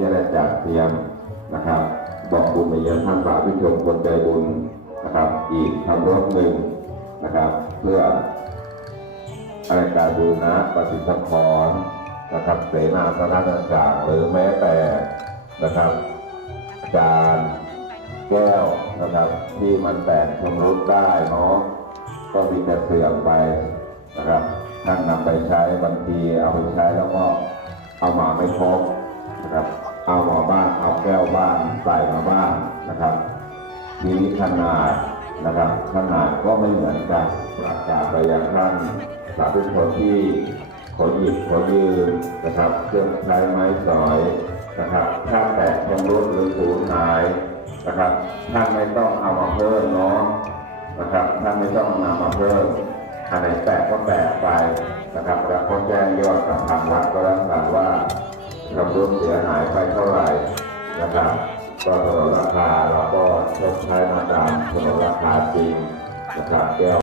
ที่ได้จัดเตรียมนะครับบอกบุญไปยังท่านสาธุชนคนใจบุญนะครับ อีกทำรถหนึ่งนะครับ เพื่ออะไรการบูรณะปฏิสังขรณ์นะครับเสนาสนะต่างๆหรือแม้แต่นะครับจานแก้วนะครับ ที่มันแตกชำรุดได้เนาะก็มีแต่เสื่อมไปนะครับท่านนำไปใช้บางทีเอาไปใช้แล้วก็เอามาไม่ครบนะครับ เอามาบ้างเอาแก้วบ้างใส่มาบ้างนะครับทีนี้ขนาดนะครับ ขนาดก็ไม่เหมือนกันประกาศไปยังท่านสาธุชนที่ขอหยิบขอยืมนะครับเครื่องใช้ไม้สอยนะครับ ถ้าแตกชำรุดหรือสูญหายนะครับท่านไม่ต้องเอามาเพิ่มเนาะนะครับท่านไม่ต้องนำมาเพิ่มอันไหนแตกก็แตกไปนะครับแล้วก็แจ้งยอดกับทางวัดก็แล้วกันว่า รุดเสียหายไปเท่าไหร่นะครับก็ถนนราคาเราก็ชดใช้มาตามถนนราคาจริงนะครับแก้ว